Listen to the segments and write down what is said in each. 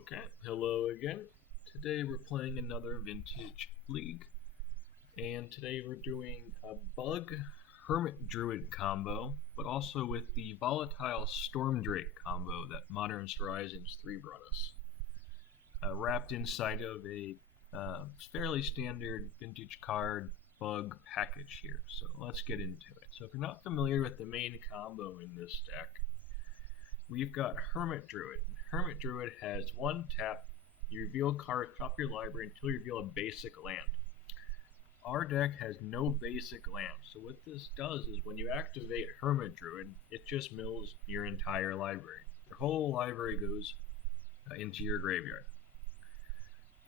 Okay, hello again. Today we're playing another vintage league, and today we're doing a bug Hermit Druid combo, but also with the volatile Storm Drake combo that Modern Horizons 3 brought us. Wrapped inside of a fairly standard vintage card bug package here, so let's get into it. So if you're not familiar with the main combo in this deck, we've got Hermit Druid. Hermit Druid has one tap. You reveal cards, top your library until you reveal a basic land. Our deck has no basic land, so what this does is when you activate Hermit Druid, it just mills your entire library. Your whole library goes into your graveyard.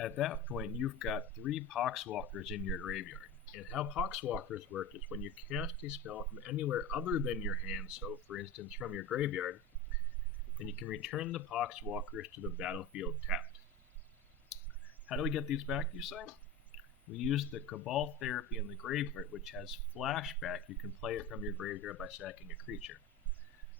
At that point, you've got 3 Poxwalkers in your graveyard. And how Poxwalkers work is when you cast a spell from anywhere other than your hand, so for instance from your graveyard, then you can return the Poxwalkers to the battlefield tapped. How do we get these back, you say? We use the Cabal Therapy in the graveyard, which has flashback. You can play it from your graveyard by sacking a creature.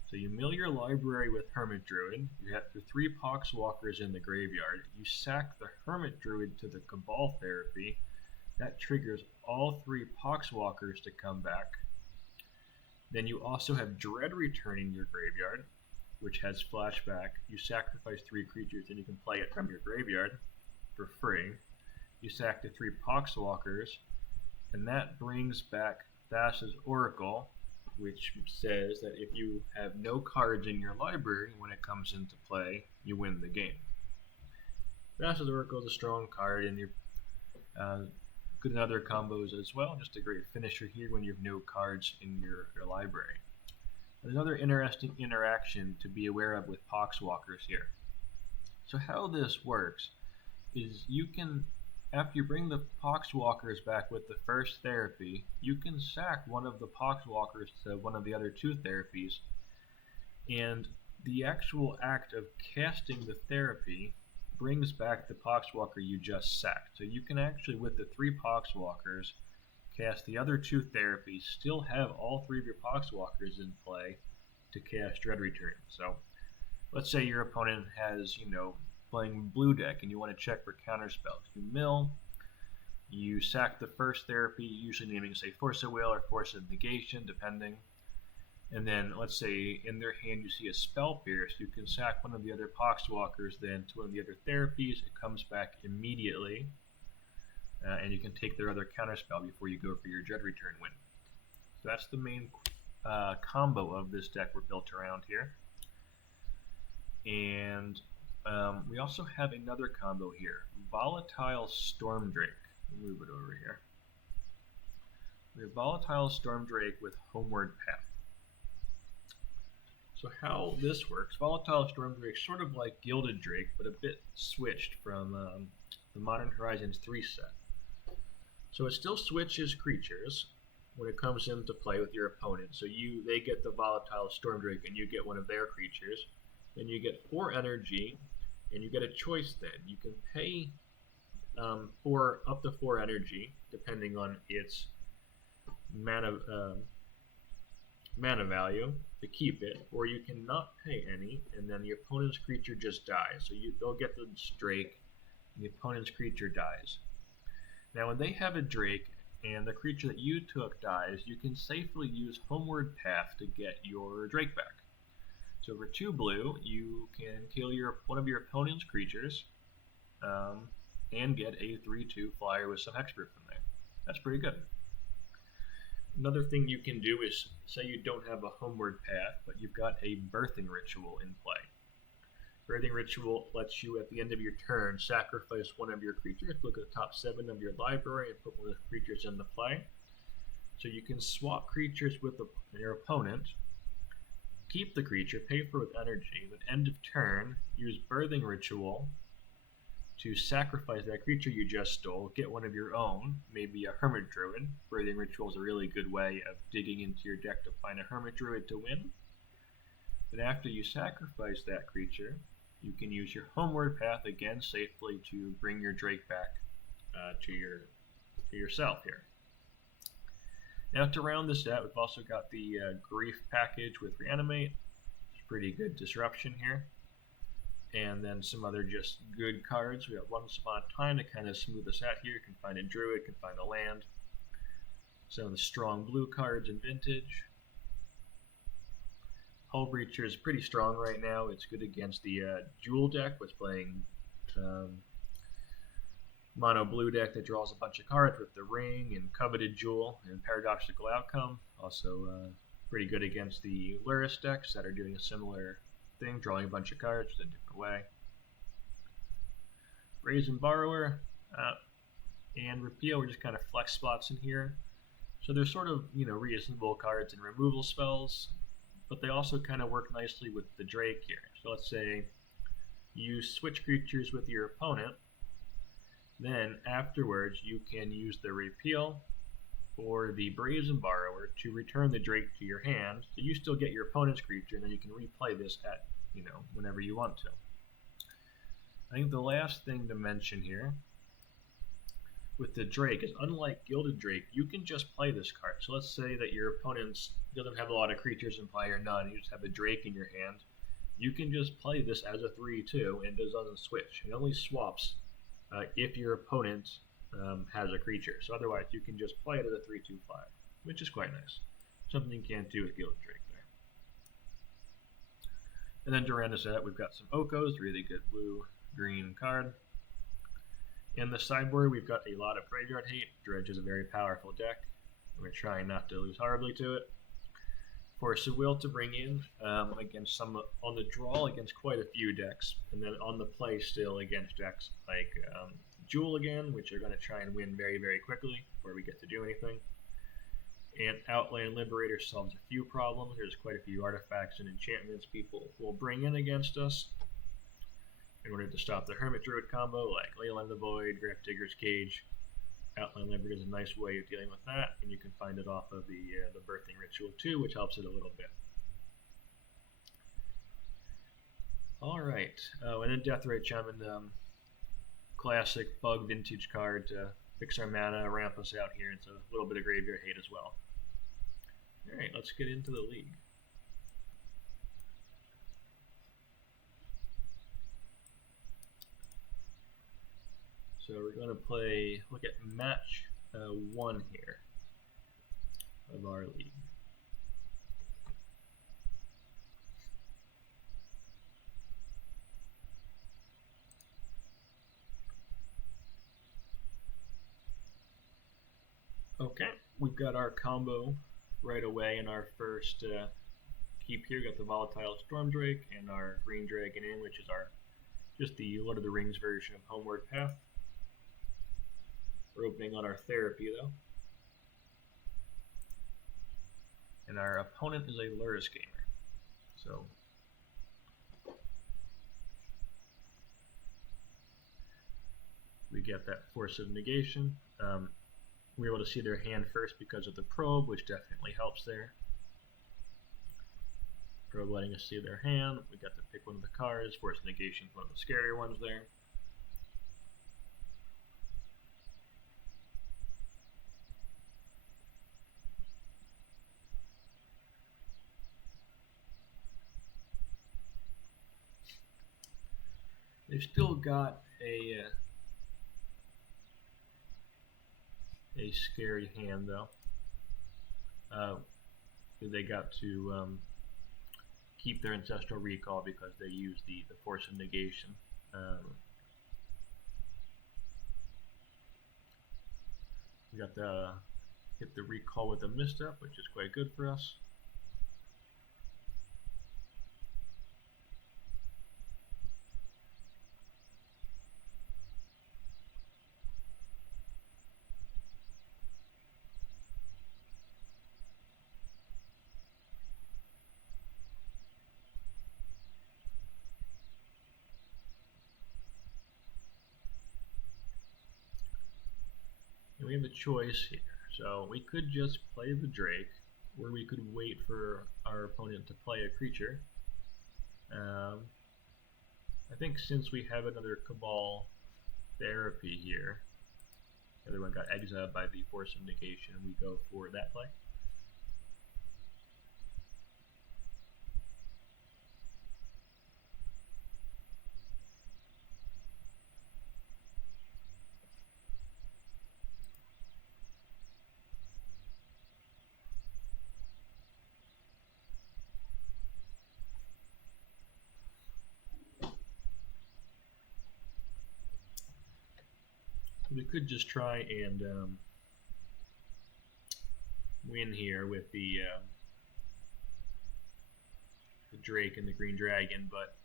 So you mill your library with Hermit Druid. You have your 3 Poxwalkers in the graveyard. You sack the Hermit Druid to the Cabal Therapy. That triggers all 3 Poxwalkers to come back. Then you also have Dread returning your graveyard, which has flashback. You sacrifice 3 creatures and you can play it from your graveyard for free. You sack the 3 Poxwalkers, and that brings back Thassa's Oracle, which says that if you have no cards in your library when it comes into play, you win the game. Thassa's Oracle is a strong card, and you're good in other combos as well. Just a great finisher here when you have no cards in your library. Another interesting interaction to be aware of with Poxwalkers here. So how this works is you can, after you bring the Poxwalkers back with the first therapy, you can sack one of the Poxwalkers to one of the other 2 therapies, and the actual act of casting the therapy brings back the Poxwalker you just sacked. So you can actually, with the 3 Poxwalkers, cast the other 2 therapies, still have all 3 of your Poxwalkers in play to cast Dread Return. So let's say your opponent has, playing blue deck and you want to check for counterspells. You mill, you sack the first therapy, usually naming, say, Force of Will or Force of Negation, depending. And then let's say in their hand you see a Spell Pierce. You can sack one of the other Poxwalkers then to one of the other therapies. It comes back immediately. And you can take their other counterspell before you go for your Dread Return win. So that's the main combo of this deck we're built around here. And we also have another combo here, Volatile Storm Drake. Move it over here. We have Volatile Storm Drake with Homeward Path. So how this works, Volatile Storm Drake is sort of like Gilded Drake, but a bit switched from the Modern Horizons 3 set. So it still switches creatures when it comes into play with your opponent. So they get the Volatile Storm Drake and you get one of their creatures. Then you get 4 energy, and you get a choice then. You can pay up to 4 energy, depending on its mana value, to keep it, or you can not pay any, and then the opponent's creature just dies. So they'll get the Drake, and the opponent's creature dies. Now when they have a Drake, and the creature that you took dies, you can safely use Homeward Path to get your Drake back. So for 2 blue, you can kill one of your opponent's creatures and get a 3/2 flyer with some hexproof from there. That's pretty good. Another thing you can do is, say you don't have a Homeward Path, but you've got a Birthing Ritual in play. Birthing Ritual lets you, at the end of your turn, sacrifice one of your creatures, look at the top 7 of your library, and put one of the creatures into play. So you can swap creatures with your opponent, keep the creature, pay for it with energy, then end of turn, use Birthing Ritual to sacrifice that creature you just stole, get one of your own, maybe a Hermit Druid. Birthing Ritual is a really good way of digging into your deck to find a Hermit Druid to win. Then after you sacrifice that creature, you can use your Homeward Path again safely to bring your Drake back to yourself here. Now to round this out, we've also got the Grief package with Reanimate. It's pretty good disruption here. and then some other just good cards. We got Once Upon a Time to kind of smooth us out here. You can find a Druid, can find a land. Some of the strong blue cards in Vintage. Hull Breacher is pretty strong right now. It's good against the Jewel deck, which is playing mono blue deck that draws a bunch of cards with the Ring and Coveted Jewel and Paradoxical Outcome. Also pretty good against the Luris decks that are doing a similar thing, drawing a bunch of cards in a different way. Brazen Borrower and Repeal are just kind of flex spots in here. So they're sort of, reasonable cards and removal spells, but they also kind of work nicely with the Drake here. So let's say you switch creatures with your opponent, then afterwards you can use the Repeal or the Brazen Borrower to return the Drake to your hand, so you still get your opponent's creature, and then you can replay this at, whenever you want to. I think the last thing to mention here with the Drake is, unlike Gilded Drake, you can just play this card. So let's say that your opponent doesn't have a lot of creatures in play or none, you just have a Drake in your hand. You can just play this as a 3/2 and it doesn't switch. It only swaps if your opponent has a creature. So otherwise you can just play it as a 3/2/5, which is quite nice. Something you can't do with Gilded Drake there. And then to round us out, we've got some Okos, really good blue-green card. In the sideboard, we've got a lot of graveyard hate. Dredge is a very powerful deck, and we're trying not to lose horribly to it. Force of Will to bring in against some on the draw against quite a few decks, and then on the play still against decks like Jewel again, which are going to try and win very, very quickly before we get to do anything. And Outland Liberator solves a few problems. There's quite a few artifacts and enchantments people will bring in against us in order to stop the Hermit Druid combo, like Leyline of the Void, Gravedigger's Cage. Outland Liberator is a nice way of dealing with that, and you can find it off of the Birthing Ritual too, which helps it a little bit. Alright, and then Deathrite Shaman, classic bug vintage card to fix our mana, ramp us out here, and so a little bit of graveyard hate as well. Alright, let's get into the league. So we're going to look at match 1 here of our league. Okay, we've got our combo right away in our first keep here. We've got the Volatile Storm Drake and our Green Dragon Inn, which is just the Lord of the Rings version of Homeward Path. We're opening on our Therapy though. And our opponent is a Luris gamer. So we get that Force of Negation. We're able to see their hand first because of the probe, which definitely helps there. Probe letting us see their hand. We got to pick one of the cards. Force of Negation is one of the scarier ones there. They've still got a scary hand though. They got to keep their Ancestral Recall because they used the Force of Negation. We got to hit the Recall with a Misstep, which is quite good for us. And we have a choice here. So we could just play the Drake, or we could wait for our opponent to play a creature. I think since we have another Cabal Therapy here, the other one got exiled by the Force of Negation, we go for that play. we could just try and win here with the Drake and the Green Dragon, but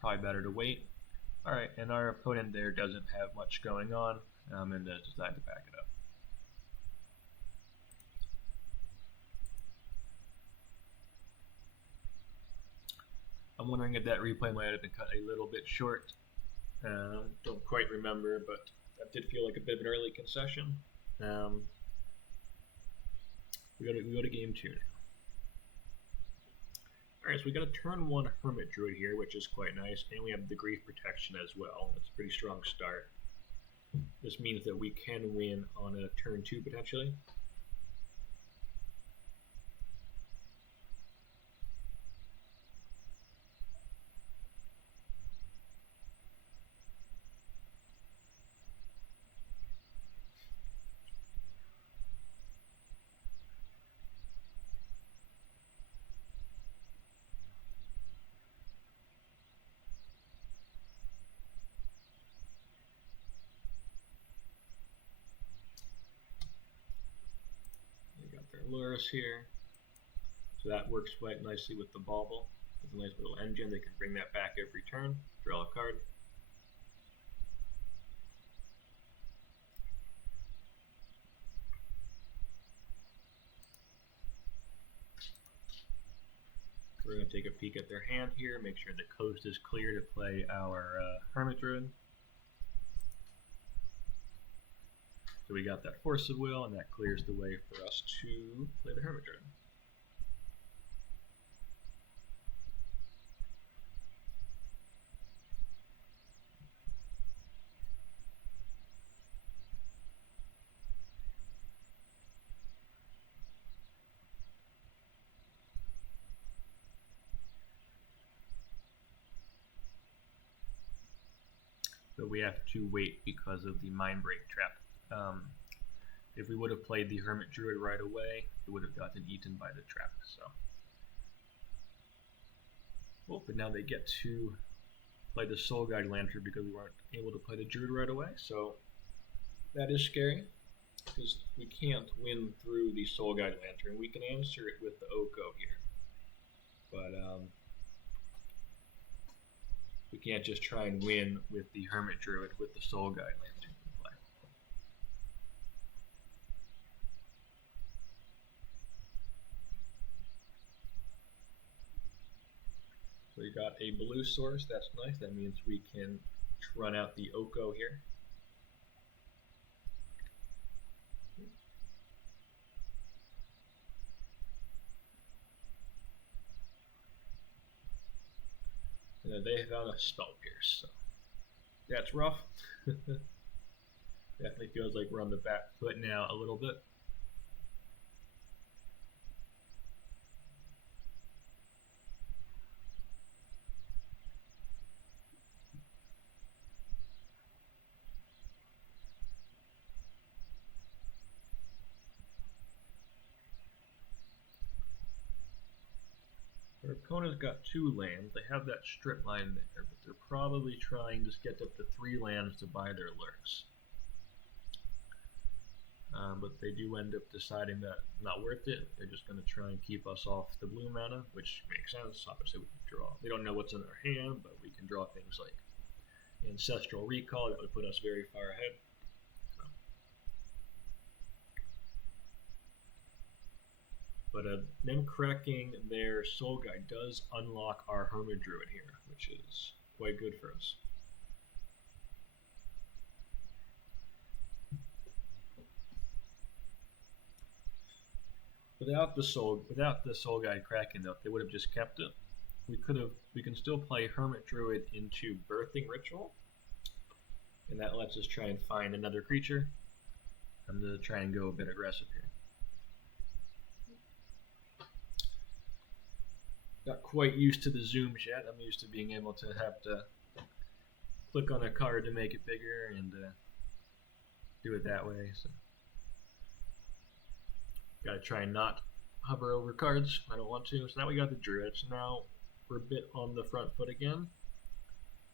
probably better to wait. Alright, and our opponent there doesn't have much going on, and decided to back it up. I'm wondering if that replay might have been cut a little bit short. Don't quite remember, but that did feel like a bit of an early concession. We go to game 2 now. Alright, so we got a turn 1 Hermit Druid here, which is quite nice, and we have the Grief Protection as well. That's a pretty strong start. This means that we can win on a turn 2 potentially. Lures here, so that works quite nicely with the bauble. It's a nice little engine. They can bring that back every turn, draw a card. We're going to take a peek at their hand here, make sure the coast is clear to play our Hermit Druid. So we got that Force of Will, and that clears the way for us to play the Hermit Druid. So we have to wait because of the Mind Break trap. If we would have played the Hermit Druid right away, it would have gotten eaten by the trap. So, well, but now they get to play the Soul Guide Lantern because we weren't able to play the Druid right away. So that is scary because we can't win through the Soul Guide Lantern. We can answer it with the Oko here, but we can't just try and win with the Hermit Druid with the Soul Guide Lantern. So we got a blue source, that's nice. That means we can run out the Oko here. And then they found a Spell Pierce. So that's rough. Definitely feels like we're on the back foot now a little bit. Our opponent's got 2 lands. They have that strip line there, but they're probably trying to get up to 3 lands to buy their lurks. But they do end up deciding that not worth it. They're just going to try and keep us off the blue mana, which makes sense. Obviously, we can draw. They don't know what's in their hand, but we can draw things like Ancestral Recall. That would put us very far ahead. But them cracking their Soul Guide does unlock our Hermit Druid here, which is quite good for us. Without the Soul Guide cracking though, if they would have just kept it, we can still play Hermit Druid into Birthing Ritual, and that lets us try and find another creature and to try and go a bit aggressive here. Not quite used to the zooms yet. I'm used to being able to have to click on a card to make it bigger and do it that way. So, gotta try and not hover over cards. I don't want to. So now we got the Druid. So now we're a bit on the front foot again.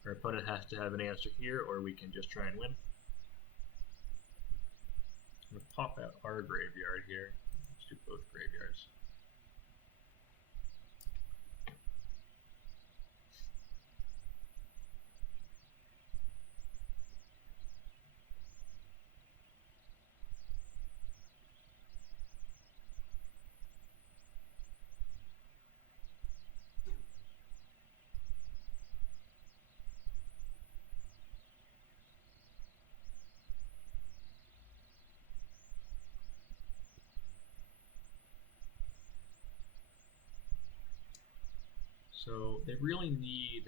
Our opponent has to have an answer here, or we can just try and win. I'm going to pop out our graveyard here. Let's do both graveyards. So they really need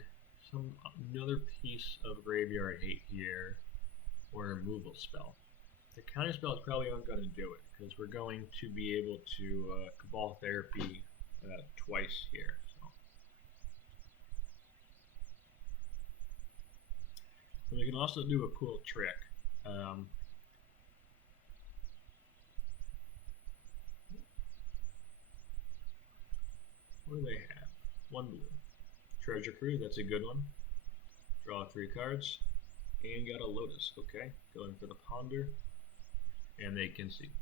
another piece of graveyard hate here, or a removal spell. The counter spell is probably not going to do it, because we're going to be able to Cabal Therapy twice here. And we can also do a cool trick. What do they have? One blue. Treasure Crew, that's a good one. Draw 3 cards. And got a Lotus, okay. Going for the Ponder. And they can see.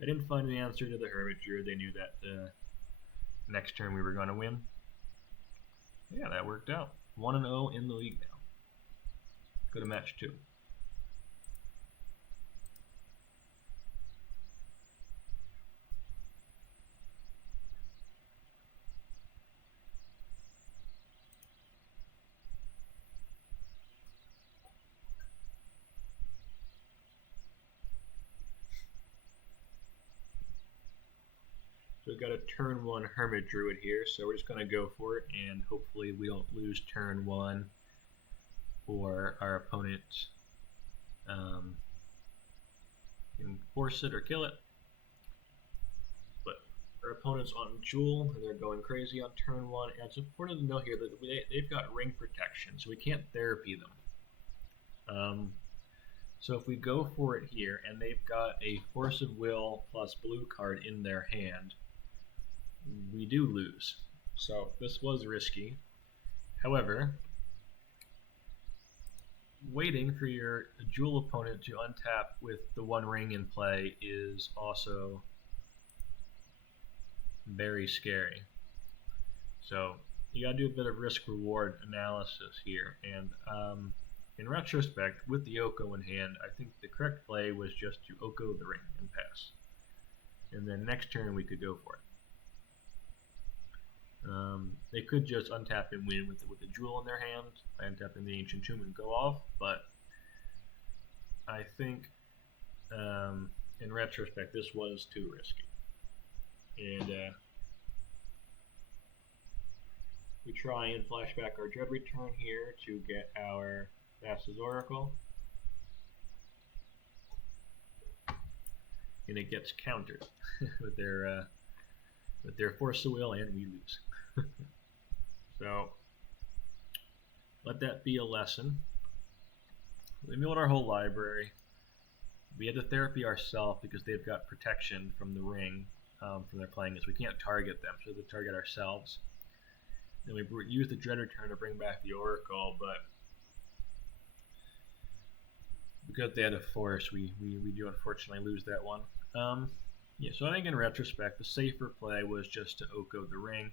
I didn't find the answer to the Hermit Druid. They knew that next turn we were going to win. Yeah, that worked out. 1-0 in the league now. Go to match 2. So we've got a turn 1 Hermit Druid here, so we're just going to go for it, and hopefully we don't lose turn 1 or our opponent can force it or kill it. But our opponent's on Jewel, and they're going crazy on turn 1, and it's important to know here that they've got ring protection, so we can't therapy them. So if we go for it here, and they've got a Force of Will plus blue card in their hand, we do lose. So this was risky. However, waiting for your Jewel opponent to untap with the 1 ring in play is also very scary. So you gotta do a bit of risk-reward analysis here, and in retrospect, with the Oko in hand, I think the correct play was just to Oko the ring and pass. And then next turn we could go for it. They could just untap and win with the Jewel in their hand, untapping the Ancient Tomb and go off, but I think in retrospect this was too risky. And we try and flash back our Dread Return here to get our Vasta's Oracle, and it gets countered with their Force of Will, and we lose. So let that be a lesson. We milled our whole library. We had to therapy ourselves because they've got protection from the ring from their playing us. We can't target them, so we have to target ourselves. Then we used the Dread Return to bring back the Oracle, but because they had a force, we do unfortunately lose that one. Yeah, so I think in retrospect, the safer play was just to Oko the ring.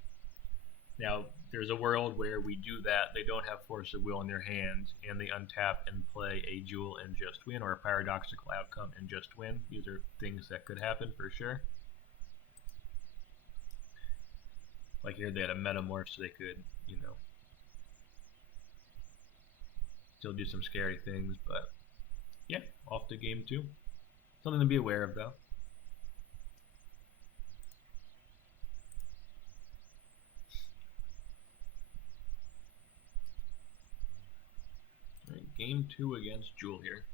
Now, there's a world where we do that, they don't have Force of Will in their hands, and they untap and play a Jewel and just win, or a paradoxical outcome and just win. These are things that could happen for sure. Like here, they had a Metamorph, so they could, still do some scary things, but yeah, off to game 2. Something to be aware of, though. Game 2 against Jewel here.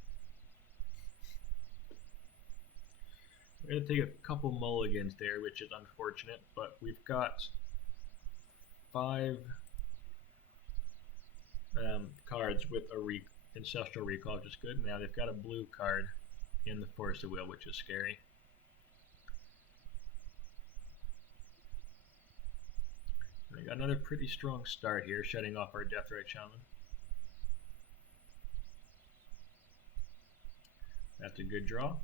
We're going to take a couple mulligans there, which is unfortunate, but we've got 5 cards with a Ancestral Recall, which is good. Now they've got a blue card in the Force of Will, which is scary. We got another pretty strong start here, shutting off our Deathrite Shaman. That's a good draw.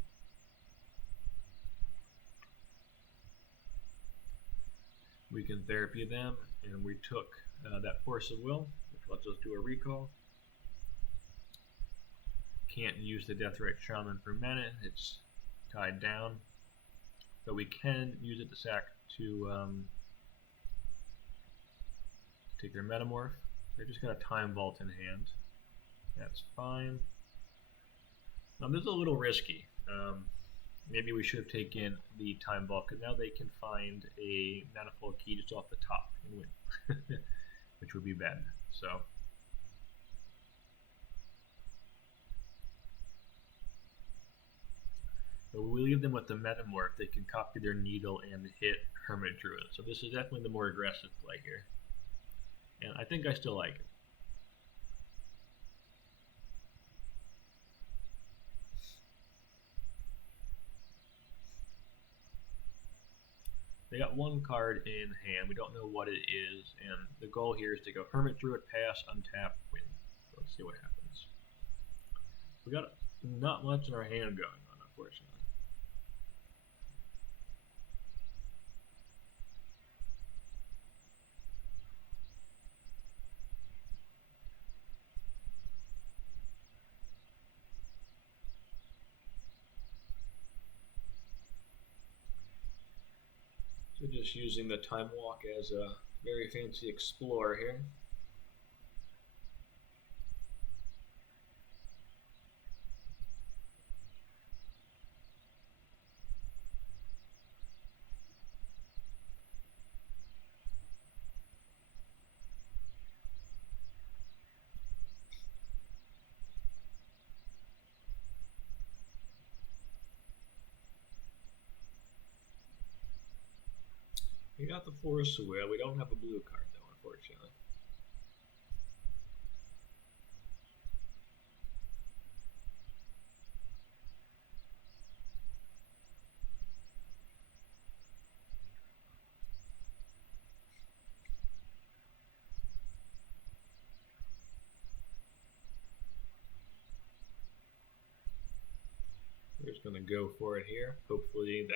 We can therapy them, and we took that Force of Will, which lets us do a recall. Can't use the Deathrite Shaman for mana, it's tied down. But we can use it to sack to take their Metamorph. They just got a Time Vault in hand. That's fine. This is a little risky. Maybe we should have taken the Time Vault, because now they can find a Manifold Key just off the top and win, which would be bad. So but we leave them with the Metamorph. They can copy their Needle and hit Hermit Druid. So this is definitely the more aggressive play here, and I think I still like it. They got one card in hand. We don't know what it is, and the goal here is to go Hermit Druid, pass, untap, win. So let's see what happens. We got not much in our hand going on, unfortunately. So just using the Time Walk as a very fancy explorer here. We got the Force of Will. We don't have a blue card though, unfortunately. We're just going to go for it here. Hopefully that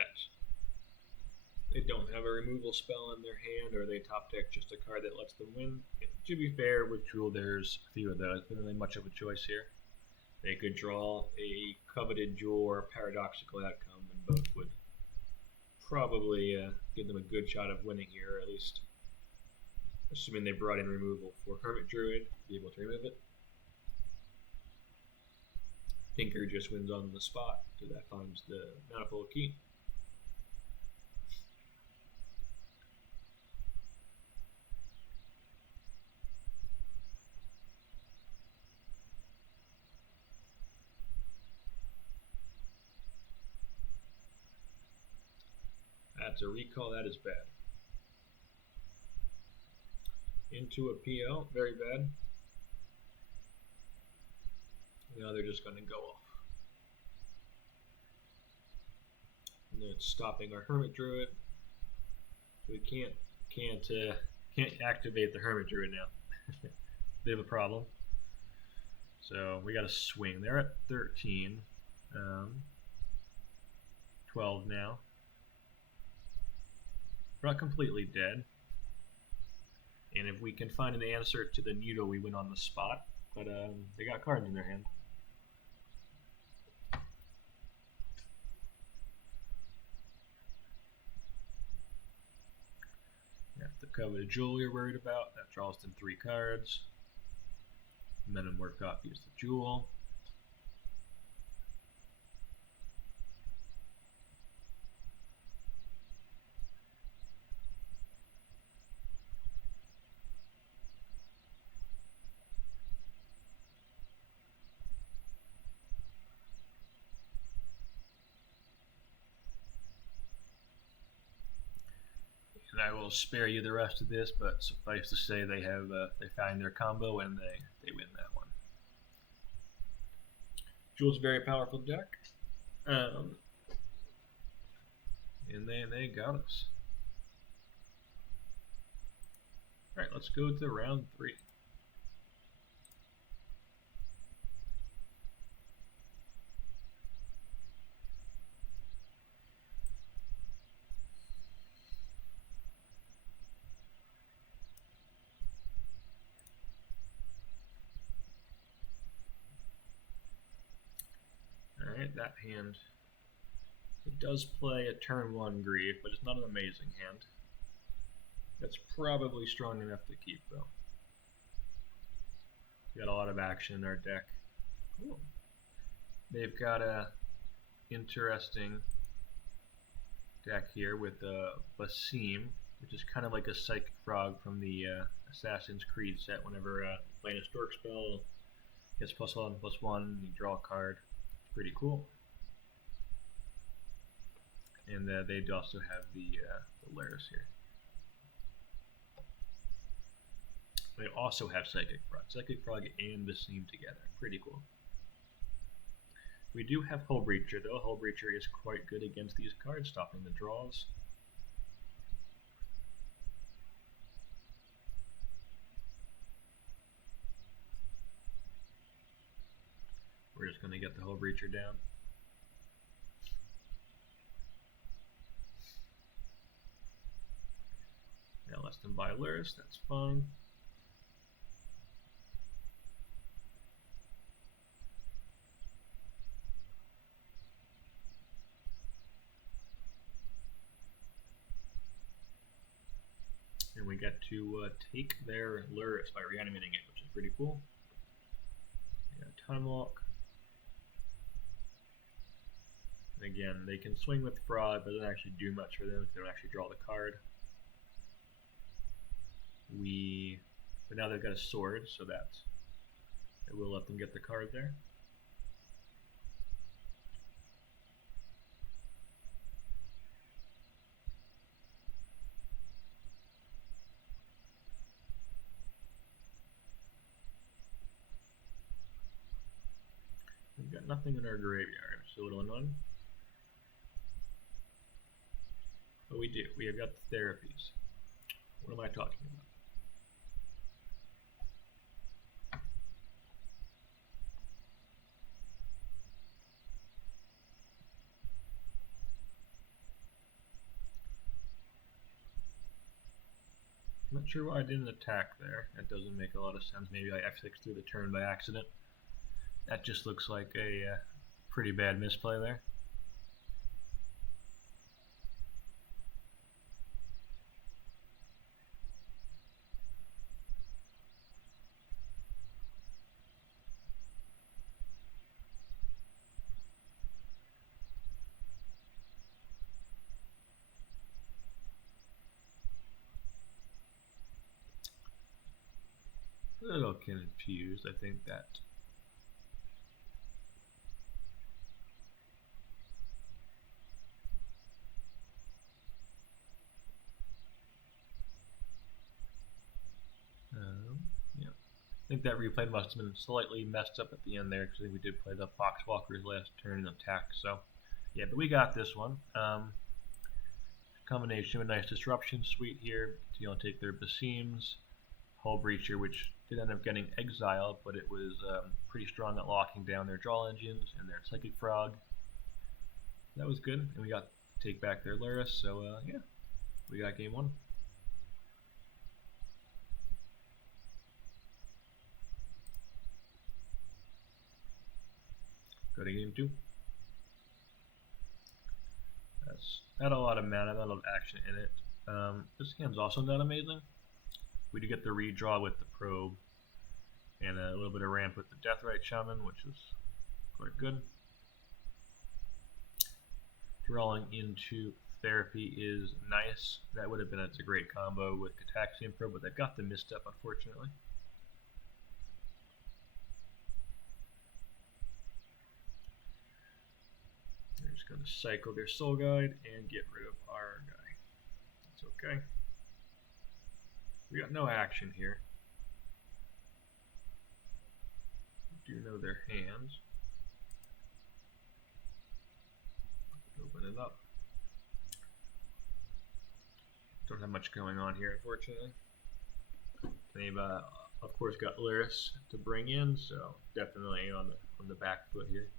they don't have a removal spell in their hand, or they top deck just a card that lets them win. To be fair, with Jewel, there's a few of those. There's not really much of a choice here. They could draw a coveted Jewel or a paradoxical outcome, and both would probably give them a good shot of winning here, or at least assuming they brought in removal for Hermit Druid, be able to remove it. Tinker just wins on the spot, so that finds the Manifold Key. That's a recall, that is bad. Into a PO, very bad. Now they're just going to go off. And it's stopping our Hermit Druid. We can't activate the Hermit Druid now. Bit of a problem. So we got to swing. They're at 13. 12 now. We're not completely dead. And if we can find an answer to the Needle, we win on the spot. But they got cards in their hand. That's the coveted Jewel you're worried about. That draws them 3 cards. Metamorph copies the Jewel. And I will spare you the rest of this, but suffice to say they have they find their combo and they win that one. Jewel's a very powerful deck, and they got us. All right, let's go to round 3. that hand. It does play a turn 1 Grief, but it's not an amazing hand. That's probably strong enough to keep, though. We got a lot of action in our deck. Cool. They've got a interesting deck here with Basim, which is kind of like a Psychic Frog from the Assassin's Creed set. Whenever you play a Stork spell, gets +1/+1, you draw a card. It's pretty cool. And they also have the Laris here. They also have Psychic Frog and Basim together. Pretty cool. We do have Hull Breacher though. Hull Breacher is quite good against these cards, stopping the draws. We're just going to get the Hull Breacher down. Now less than buy Luris, that's fine. And we get to take their Luris by reanimating it, which is pretty cool. We got Time Walk. And again, they can swing with Frog, but it doesn't actually do much for them if they don't actually draw the card. But now they've got a sword, so it will let them get the card there. We've got nothing in our graveyard, so a little annoying. But we do. We have got the therapies. What am I talking about? I'm not sure why I didn't attack there. That doesn't make a lot of sense. Maybe I F6 through the turn by accident. That just looks like a pretty bad misplay there. A little confused, I think that. Yeah. I think that replay must have been slightly messed up at the end there because we did play the Foxwalkers last turn and attack. So, yeah, but we got this one. Combination of a nice disruption suite here. You know, take their Basims, Hull Breacher, which did end up getting exiled, but it was pretty strong at locking down their draw engines and their Psychic Frog. That was good, and we got to take back their Luris, so yeah, we got game 1. Go to game 2. That's not a lot of mana, not a lot of action in it. This hand's also not amazing. We do get the redraw with the Probe, and a little bit of ramp with the Deathrite Shaman, which is quite good. Drawing into Therapy is nice. That would have been a great combo with Cataxian Probe, but they've got the misstep, unfortunately. They're just going to cycle their Soul Guide and get rid of our guy. It's okay. We got no action here. We do know their hands. Open it up. Don't have much going on here, unfortunately. They've, of course, got Luris to bring in, so definitely on the back foot here.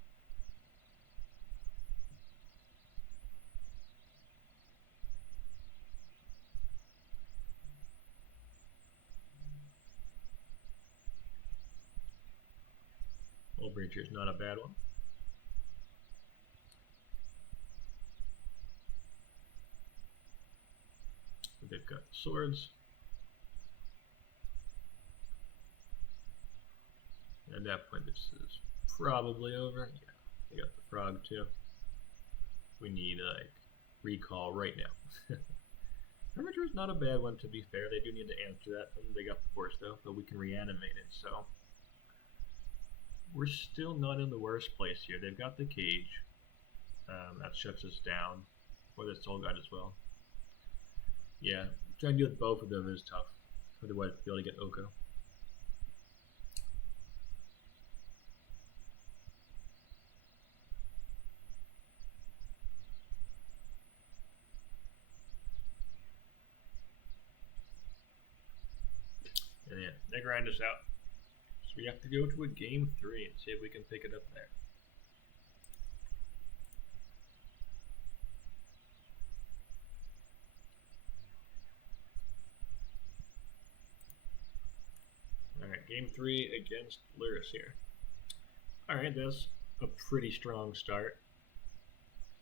Hull Breacher is not a bad one. They've got swords. At that point, this is probably over. Yeah, they got the frog too. We need like recall right now. Hermit is not a bad one, to be fair. They do need to answer that. And they got the force though, but we can reanimate it. So we're still not in the worst place here. They've got the cage. That shuts us down. Or the soul guide as well. Yeah, trying to deal with both of them is tough. Otherwise, we'll be able to get Oko. And yeah, they grind us out. So we have to go to a game 3 and see if we can pick it up there. Alright, game 3 against Lyris here. Alright, that's a pretty strong start.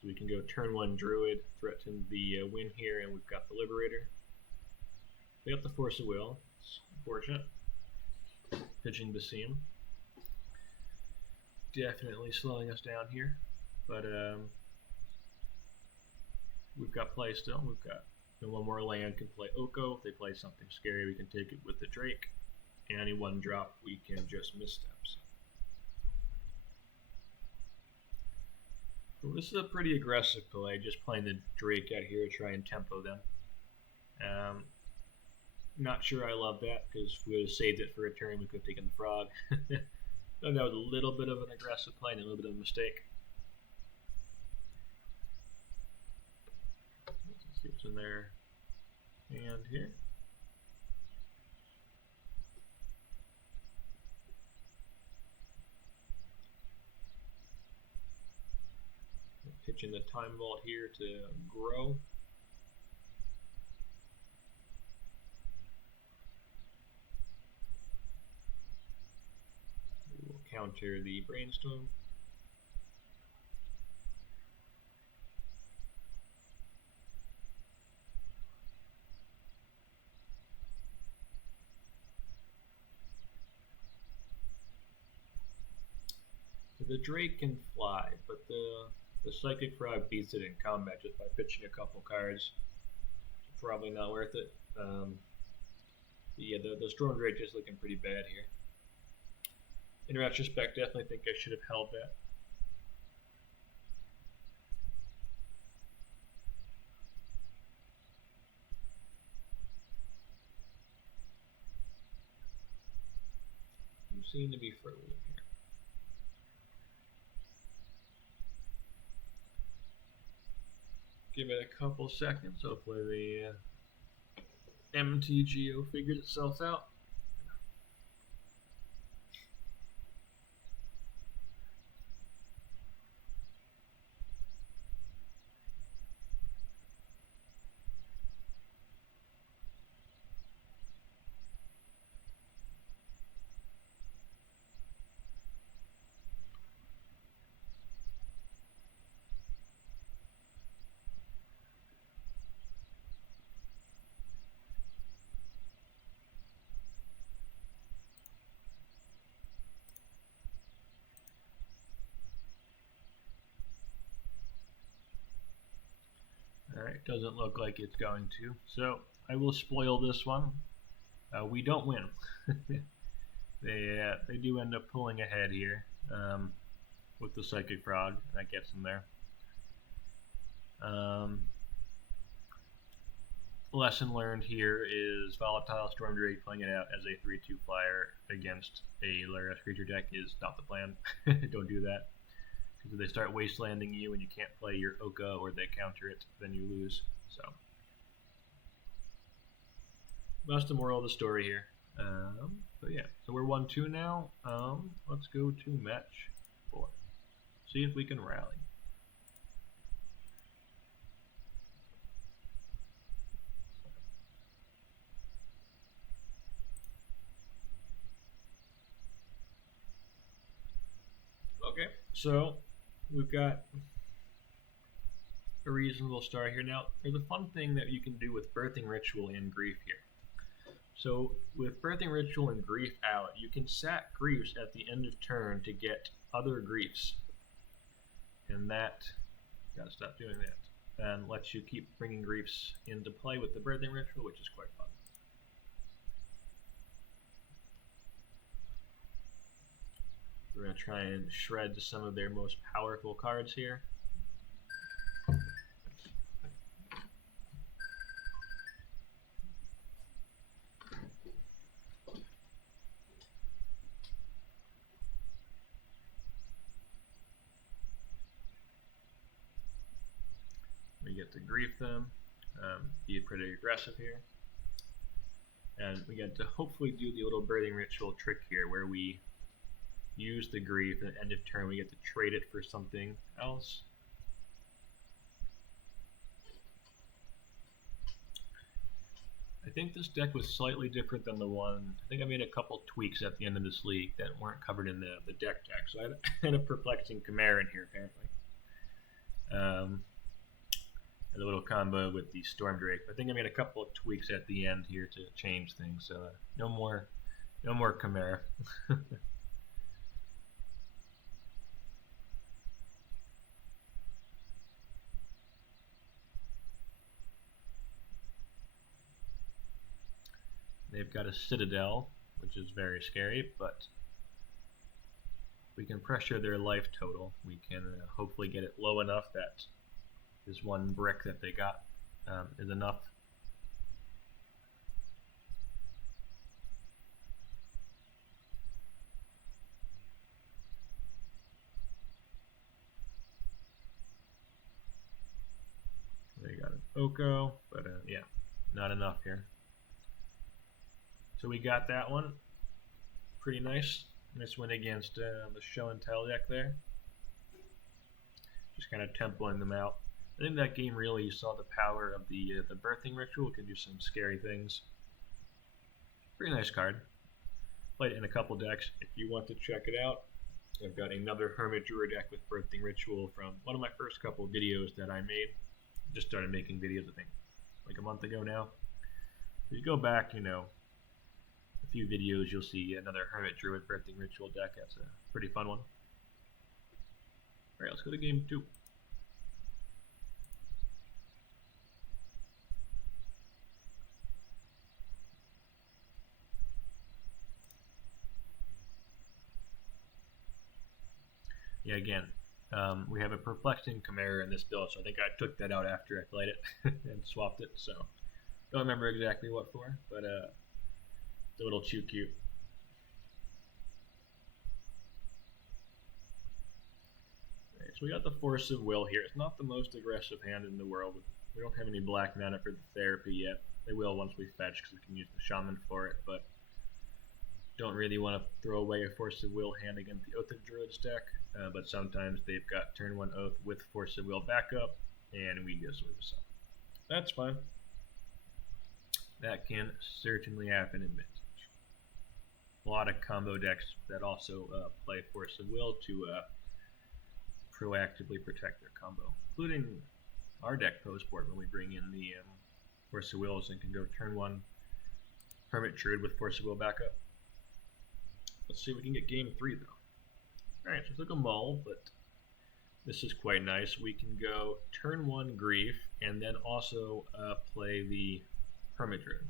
So we can go turn 1 Druid, threaten the win here, and we've got the Liberator. They got the Force of Will. It's unfortunate. Pitching Basim. Definitely slowing us down here. But we've got play still. We've got one more land can play Oko. If they play something scary, we can take it with the Drake. And any one drop, we can just misstep. So this is a pretty aggressive play, just playing the Drake out here to try and tempo them. Not sure I love that, because if we would have saved it for a turn, we could have taken the frog. So that was a little bit of an aggressive play and a little bit of a mistake. Let's see what's in there. And here. Pitching the Time Vault here to grow. We will counter the Brainstorm. So the Drake can fly, but the Psychic Frog beats it in combat just by pitching a couple cards. Probably not worth it. Yeah, the Storm Drake is looking pretty bad here. In retrospect, definitely think I should have held that. You seem to be frozen here. Give it a couple seconds. Hopefully the MTGO figures itself out. Alright, doesn't look like it's going to. So I will spoil this one. We don't win. They do end up pulling ahead here with the Psychic Frog. That gets them there. Lesson learned here is Volatile Storm Drake playing it out as a 3/2 flyer against a Lyris creature deck is not the plan. Don't do that. Because if they start wastelanding you and you can't play your Oko or they counter it, then you lose. So that's the moral of the story here. But yeah, so we're 1-2 now. Let's go to match 4. See if we can rally. Okay, so we've got a reasonable start here. Now, there's a fun thing that you can do with Birthing Ritual and Grief here. So, with Birthing Ritual and Grief out, you can sack Griefs at the end of turn to get other Griefs. And that, gotta stop doing that, and lets you keep bringing Griefs into play with the Birthing Ritual, which is quite fun. We're going to try and shred some of their most powerful cards here. We get to grief them, be pretty aggressive here. And we get to hopefully do the little Birthing Ritual trick here where we use the grief at the end of turn. We get to trade it for something else. I think this deck was slightly different than the one. I think I made a couple tweaks at the end of this league that weren't covered in the deck. So I had a perplexing Chimera in here apparently. And a little combo with the Storm Drake. I think I made a couple of tweaks at the end here to change things. So no more Chimera. They've got a Citadel, which is very scary, but we can pressure their life total. We can hopefully get it low enough that this one brick that they got is enough. They got an Oko, but yeah, not enough here. So we got that one. Pretty nice. Nice win against the Show and Tell deck there. Just kind of tempoing them out. I think that game really you saw the power of the Birthing Ritual. It can do some scary things. Pretty nice card. Played it in a couple decks. If you want to check it out, I've got another Hermit Druid deck with Birthing Ritual from one of my first couple videos that I made. Just started making videos, I think, like a month ago now. If you go back, a few videos, you'll see another Hermit Druid Birthing Ritual deck. That's a pretty fun one. Alright, let's go to game 2. Yeah, again, we have a perplexing Chimera in this build, so I think I took that out after I played it and swapped it, so don't remember exactly what for, but it's a little too cute. Right, so we got the Force of Will here. It's not the most aggressive hand in the world. We don't have any black mana for the therapy yet. They will once we fetch because we can use the Shaman for it, but don't really want to throw away a Force of Will hand against the Oath of Druids deck, but sometimes they've got turn 1 Oath with Force of Will backup, and we just lose. So that's fine. That can certainly happen in Vintage. A lot of combo decks that also play Force of Will to proactively protect their combo, including our deck post-board when we bring in the Force of Wills and can go turn 1 Hermit Druid with Force of Will backup. Let's see if we can get game 3 though. Alright, so it took a mull, but this is quite nice. We can go turn 1 Grief and then also play the Hermit Druid.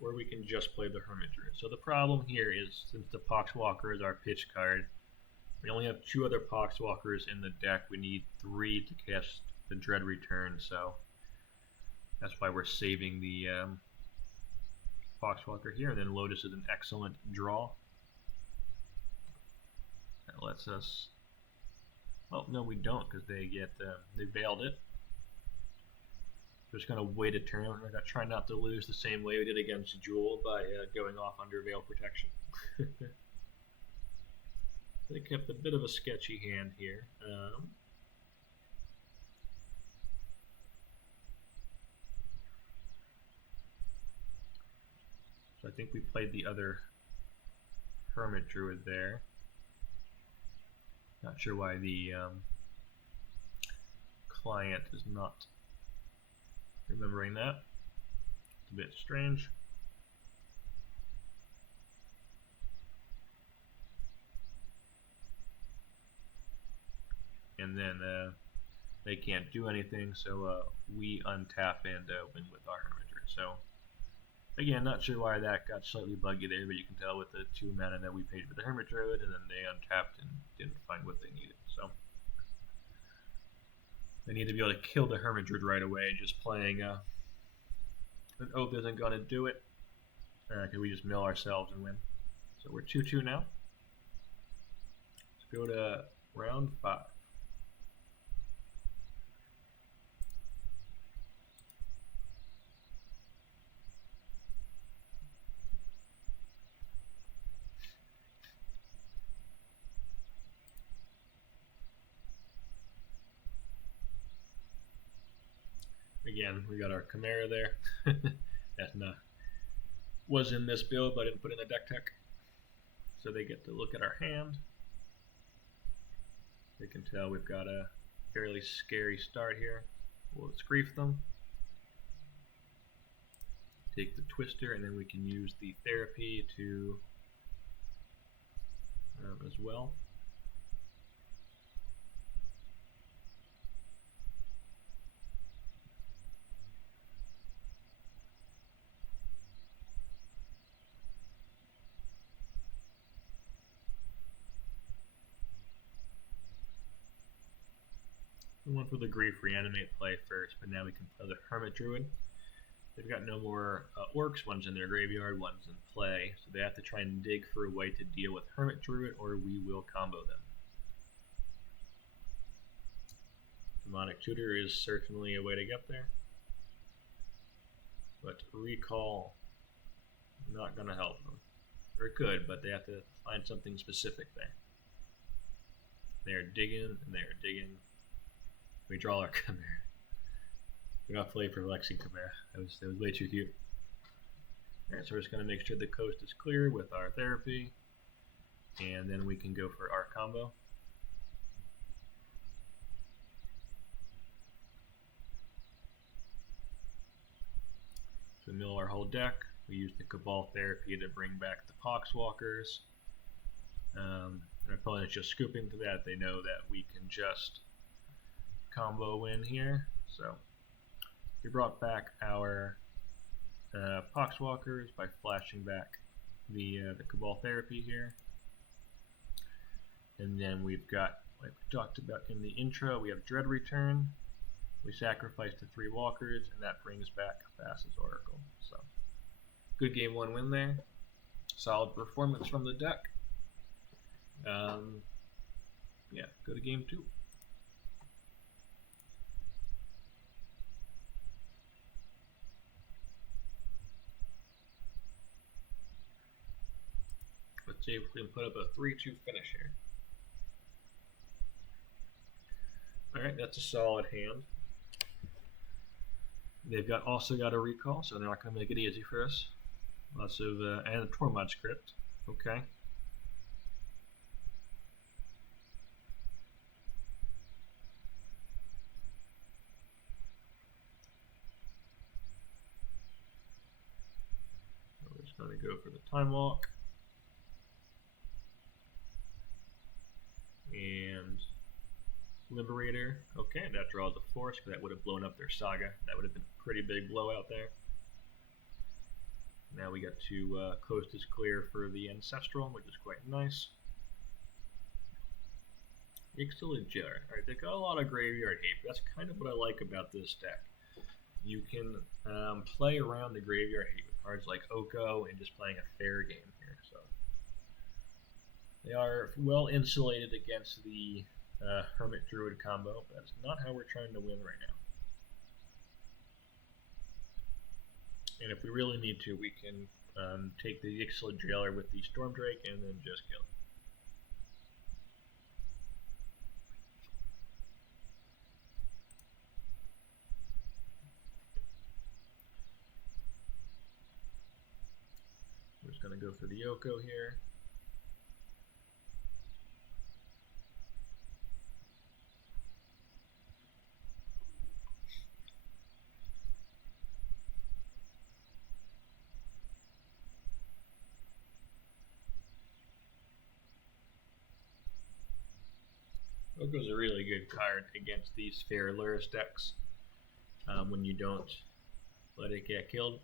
Or we can just play the Hermit Druid. So the problem here is, since the Poxwalker is our pitch card, we only have 2 other Poxwalkers in the deck. We need 3 to cast the Dread Return, so that's why we're saving the Poxwalker here. And then Lotus is an excellent draw. That lets us... Oh, no, we don't, because they veiled it. Just going to wait a turn. We're going to try not to lose the same way we did against Jewel by going off under Veil Protection. They kept a bit of a sketchy hand here. So I think we played the other Hermit Druid there. Not sure why the client is not remembering that. It's a bit strange. And then they can't do anything, so we untap and win with our Hermit Druid. So again, not sure why that got slightly buggy there, but you can tell with the 2 mana that we paid for the Hermit Druid, and then they untapped and didn't find what they needed. So they need to be able to kill the Hermit Druid right away. Just playing an Oath isn't going to do it, because we just mill ourselves and win. So we're 2-2 now. Let's go to round 5. Again, we got our Chimera there. That was in this build, but I didn't put in the deck tech. So they get to look at our hand. They can tell we've got a fairly scary start here. We'll grief them. Take the Twister, and then we can use the Therapy to as well. We went for the Grief Reanimate play first, but now we can play the Hermit Druid. They've got no more orcs, one's in their graveyard, one's in play, so they have to try and dig for a way to deal with Hermit Druid, or we will combo them. Demonic Tutor is certainly a way to get there, but Recall, not going to help them. Or it could, but they have to find something specific there. They're digging, and they're digging. We draw our Chimera. We got play for Lexi Chimera. That was way too cute. Alright, so we're just going to make sure the coast is clear with our Therapy, and then we can go for our combo. So we mill our whole deck. We use the Cabal Therapy to bring back the Poxwalkers. And our opponent is just scooping to that. They know that we can just combo win here. So we brought back our Poxwalkers by flashing back the Cabal Therapy here. And then we've got, like we talked about in the intro, we have Dread Return. We sacrifice the 3 walkers, and that brings back Thassa's Oracle. So good game 1 win there. Solid performance from the deck. Yeah, go to game 2. Let's see if we can put up a 3-2 finish here. Alright, that's a solid hand. They've also got a recall, so they're not going to make it easy for us. Lots of and a Tormod script. Okay. We're just going to go for the Time Walk. And Liberator. Okay, that draws a force, because that would have blown up their Saga. That would have been a pretty big blowout there. Now we got to coast is clear for the Ancestral, which is quite nice. Ixalan Jailer. Alright, they got a lot of graveyard hate, but that's kind of what I like about this deck. You can play around the graveyard hate with cards like Oko and just playing a fair game here. So they are well insulated against the Hermit Druid combo, but that's not how we're trying to win right now. And if we really need to, we can take the Ixalan Jailer with the Storm Drake and then just kill it. We're just going to go for the Oko here. Oko's a really good card against these fair Luris decks when you don't let it get killed.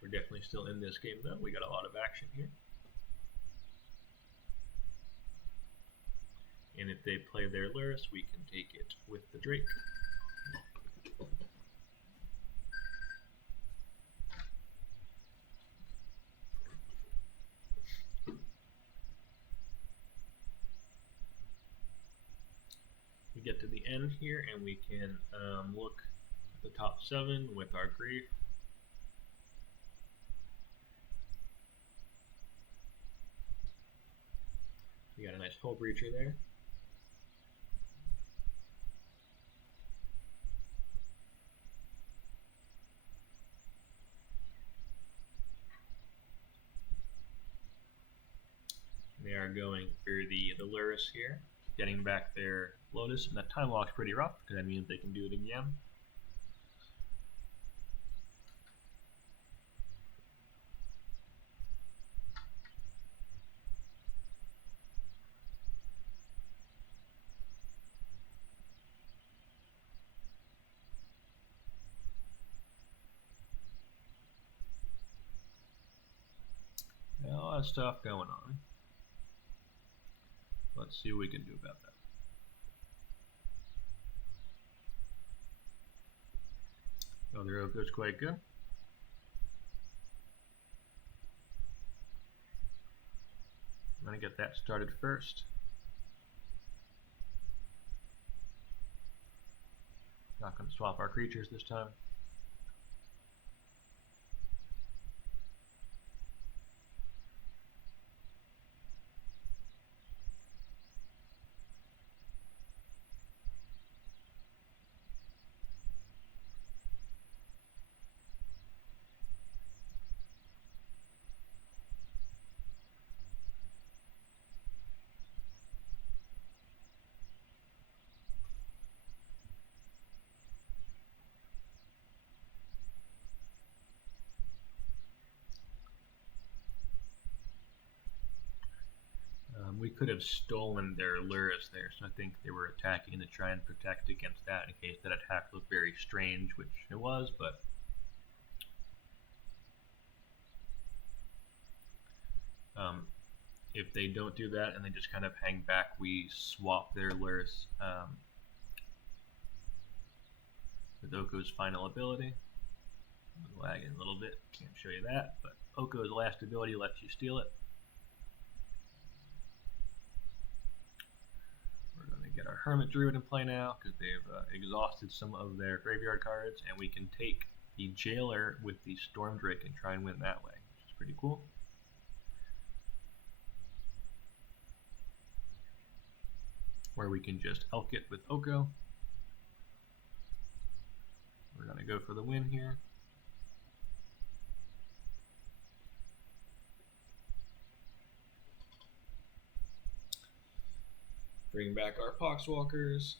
We're definitely still in this game though. We got a lot of action here. And if they play their Luris, we can take it with the Drake. We get to the end here and we can look at the top 7 with our Grief. We got a nice Hull Breacher there. They are going for the Luris here, getting back their Lotus, and that time lock's pretty rough because that means they can do it again. A lot of stuff going on. Let's see what we can do about that. Other Oko's quite good. I'm going to get that started first. Not going to swap our creatures this time. We could have stolen their Luris there, so I think they were attacking to try and protect against that in case that attack looked very strange, which it was, but if they don't do that and they just kind of hang back, we swap their Luris with Oko's final ability. I'm lagging a little bit, can't show you that, but Oko's last ability lets you steal it. Get our Hermit Druid in play now because they've exhausted some of their graveyard cards, and we can take the Jailer with the Storm Drake and try and win that way, which is pretty cool. Where we can just Elk it with Oko. We're going to go for the win here. Bring back our Poxwalkers.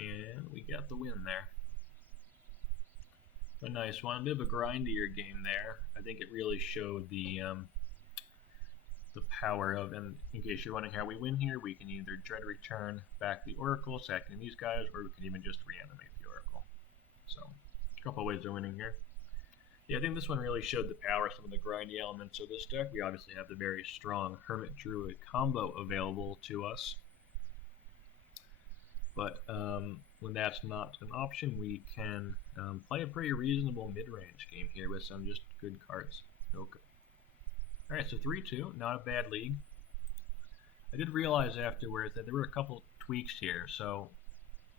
And we got the win there. A nice one. A bit of a grindier game there. I think it really showed the power of, and in case you're wondering how we win here, we can either Dread Return back the Oracle, sacking these guys, or we can even just reanimate the Oracle. So, a couple ways of winning here. Yeah, I think this one really showed the power of some of the grindy elements of this deck. We obviously have the very strong Hermit Druid combo available to us. But when that's not an option, we can play a pretty reasonable mid-range game here with some just good cards. Okay. Alright, so 3-2, not a bad league. I did realize afterwards that there were a couple tweaks here. So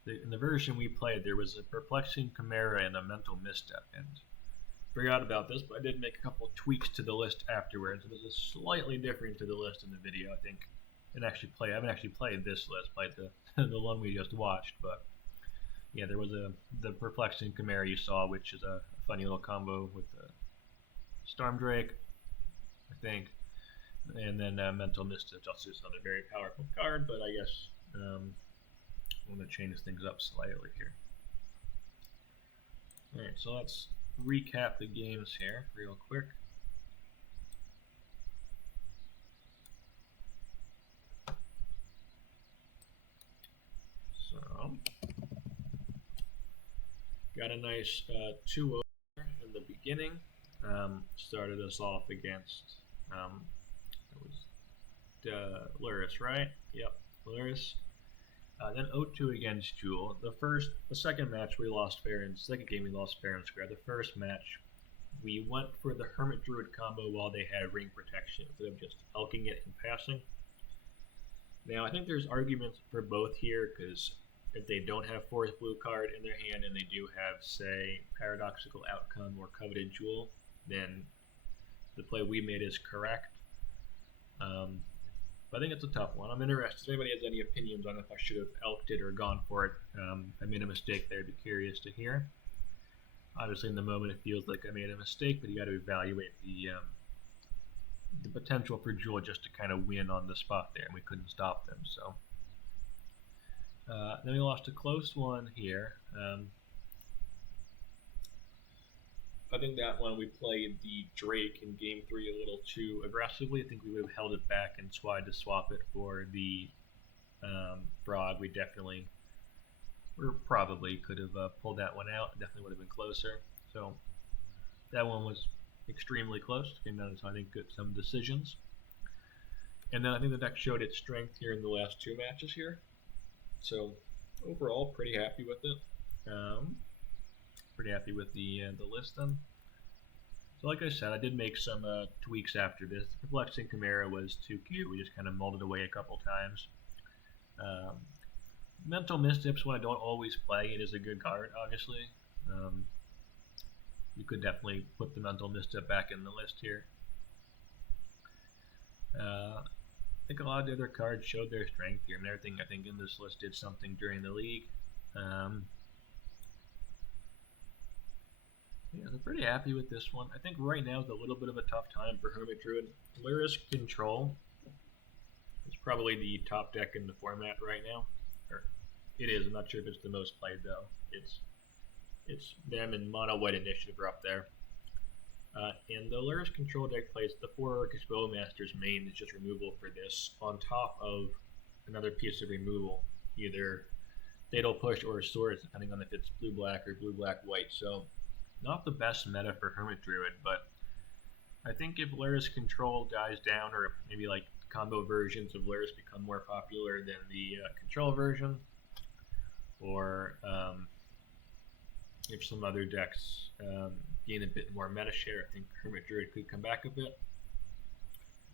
in the version we played, there was a Perplexing Chimera and a Mental Misstep. And forgot about this, but I did make a couple tweaks to the list afterwards. This is slightly different to the list in the video. I think and actually play. I haven't actually played this list, played the the one we just watched, but yeah, there was the Perplexing Chimera you saw, which is a funny little combo with the Storm Drake, I think, and then Mental Mischief, also just another very powerful card. But I guess I'm going to change things up slightly here. All right, so let's recap the games here real quick. So, got a nice 2-0 in the beginning. Started us off against it was Luris, right? Yep, Luris. Then 0-2 against Jewel. The second match we lost fair, and second game we lost fair and square. The first match we went for the Hermit Druid combo while they had ring protection instead of just elking it and passing. Now I think there's arguments for both here, because if they don't have Force Blue card in their hand and they do have, say, Paradoxical Outcome or Coveted Jewel, then the play we made is correct. But I think it's a tough one. I'm interested. If anybody has any opinions on if I should have elked it or gone for it, I made a mistake there. I'd be curious to hear. Obviously, in the moment, it feels like I made a mistake, but you got to evaluate the potential for Jewel just to kind of win on the spot there, and we couldn't stop them. So then we lost a close one here. I think that one we played the Drake in game 3 a little too aggressively. I think we would have held it back and tried to swap it for the Frog. We definitely, or probably could have pulled that one out. It definitely would have been closer. So that one was extremely close. Came down to, I think, some decisions. And then I think the deck showed its strength here in the last 2 matches here. So overall, pretty happy with it. Pretty happy with the list then. So like I said, I did make some tweaks after this. The Perplexing Chimera was too cute. We just kind of molded away a couple times. Mental Mischief's one I don't always play. It is a good card, obviously. You could definitely put the Mental Mischief back in the list here. I think a lot of the other cards showed their strength here. I mean, everything I think in this list did something during the league. Yeah, I'm pretty happy with this one. I think right now is a little bit of a tough time for Hermit Druid. Luris Control is probably the top deck in the format right now. Or it is. I'm not sure if it's the most played though. It's them and Mono White Initiative are up there. And the Luris Control deck plays the 4 Orcish Bowmaster's main is just removal for this on top of another piece of removal, either Fatal Push or Swords, depending on if it's blue-black or blue-black-white. So not the best meta for Hermit Druid, but I think if Luris Control dies down, or maybe like combo versions of Luris become more popular than the Control version, or if some other decks gain a bit more meta share, I think Hermit Druid could come back a bit.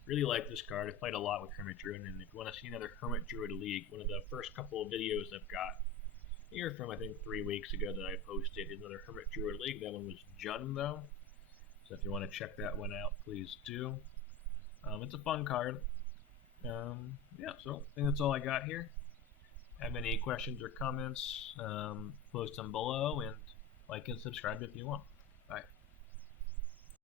Really like this card. I've played a lot with Hermit Druid, and if you want to see another Hermit Druid League, one of the first couple of videos I've got here from I think 3 weeks ago that I posted is another Hermit Druid League. That one was Jun though, so if you want to check that one out, please do. It's a fun card. Yeah, so I think that's all I got here. Have any questions or comments, post them below, and like and subscribe if you want.